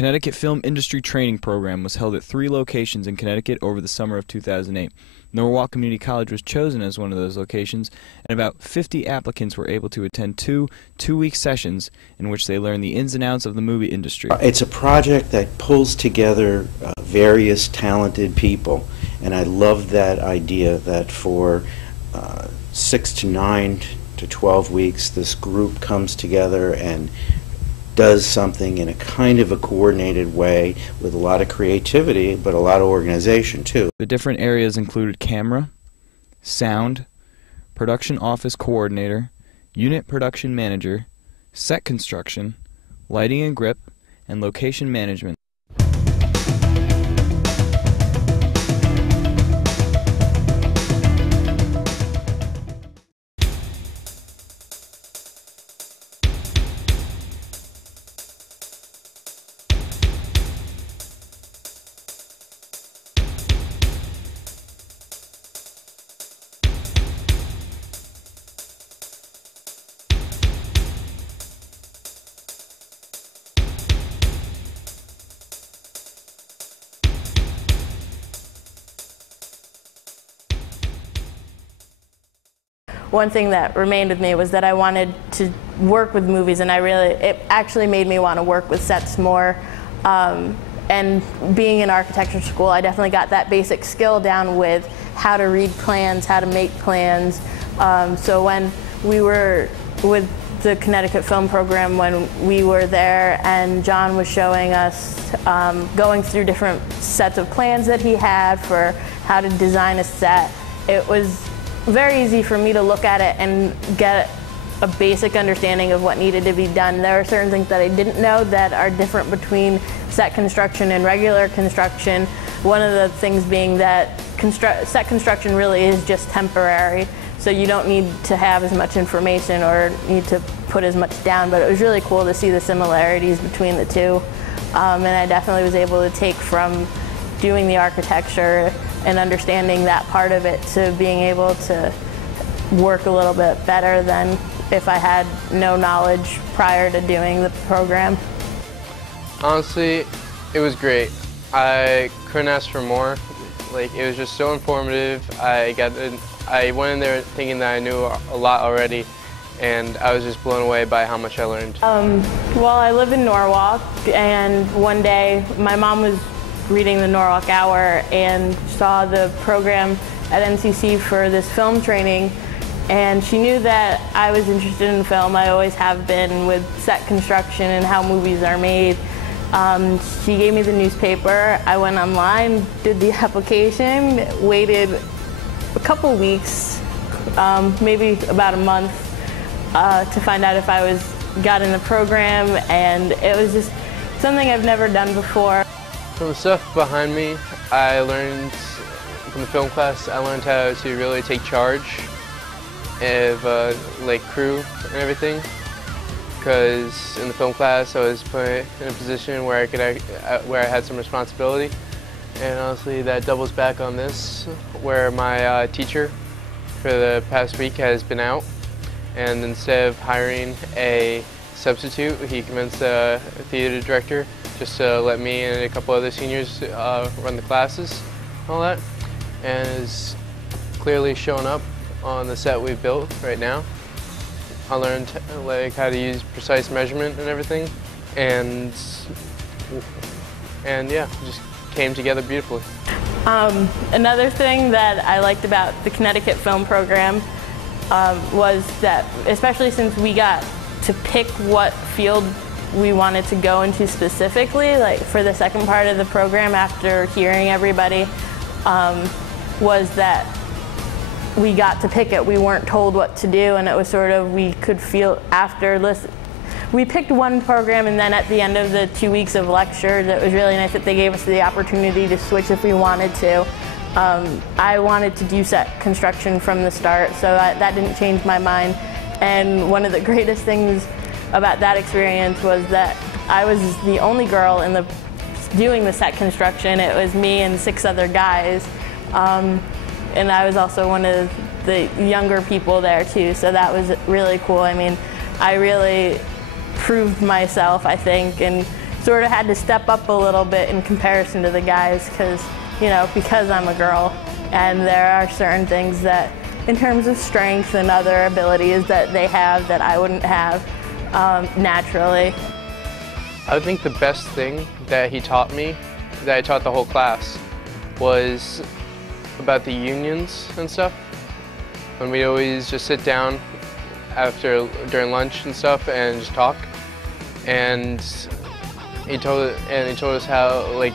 Connecticut Film Industry Training Program was held at 3 locations in Connecticut over the summer of 2008. Norwalk Community College was chosen as one of those locations, and about 50 applicants were able to attend two-week sessions in which they learned the ins and outs of the movie industry. It's a project that pulls together various talented people, and I love that idea that for 6 to 9 to 12 weeks this group comes together and does something in a kind of a coordinated way with a lot of creativity, but a lot of organization too. The different areas included camera, sound, production office coordinator, unit production manager, set construction, lighting and grip, and location management. One thing that remained with me was that I wanted to work with movies, and it actually made me want to work with sets more. And being in architecture school, I definitely got that basic skill down with how to read plans, how to make plans. So when we were with the Connecticut Film Program, when we were there and John was showing us going through different sets of plans that he had for how to design a set, it was very easy for me to look at it and get a basic understanding of what needed to be done. There are certain things that I didn't know that are different between set construction and regular construction. One of the things being that set construction really is just temporary, so you don't need to have as much information or need to put as much down, but it was really cool to see the similarities between the two. And I definitely was able to take from doing the architecture and understanding that part of it to being able to work a little bit better than if I had no knowledge prior to doing the program. Honestly, it was great. I couldn't ask for more. Like, it was just so informative. I went in there thinking that I knew a lot already, and I was just blown away by how much I learned. Well, I live in Norwalk, and one day my mom was reading the Norwalk Hour and saw the program at NCC for this film training, and she knew that I was interested in film. I always have been with set construction and how movies are made. She gave me the newspaper. I went online, did the application, waited a couple weeks, maybe about a month, to find out if I got in the program, and it was just something I've never done before. From the stuff behind me, I learned from the film class, I learned how to really take charge of like crew and everything. Because in the film class, I was put in a position where I had some responsibility, and honestly, that doubles back on this, where my teacher for the past week has been out, and instead of hiring a substitute, he convinced the theater director just to let me and a couple other seniors run the classes and all that, and is clearly showing up on the set we've built right now. I learned like how to use precise measurement and everything, and yeah, just came together beautifully. Another thing that I liked about the Connecticut Film Program was that, especially since we got to pick what field we wanted to go into specifically, like for the second part of the program after hearing everybody, was that we got to pick it. We weren't told what to do, and it was sort of, we could feel after we picked one program, and then at the end of the 2 weeks of lectures, it was really nice that they gave us the opportunity to switch if we wanted to. I wanted to do set construction from the start, so that didn't change my mind. And one of the greatest things about that experience was that I was the only girl doing the set construction. It was me and 6 other guys. And I was also one of the younger people there too, so that was really cool. I mean, I really proved myself, I think, and sort of had to step up a little bit in comparison to the guys because I'm a girl, and there are certain things that, in terms of strength and other abilities that they have that I wouldn't have naturally. I would think the best thing that he taught me, that I taught the whole class, was about the unions and stuff. When we always just sit down during lunch and stuff and just talk. And he told us how like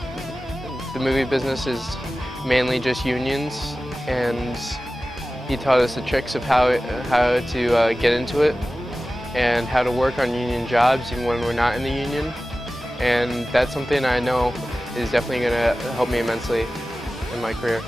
the movie business is mainly just unions, and he taught us the tricks of how to get into it and how to work on union jobs even when we're not in the union. And that's something I know is definitely going to help me immensely in my career.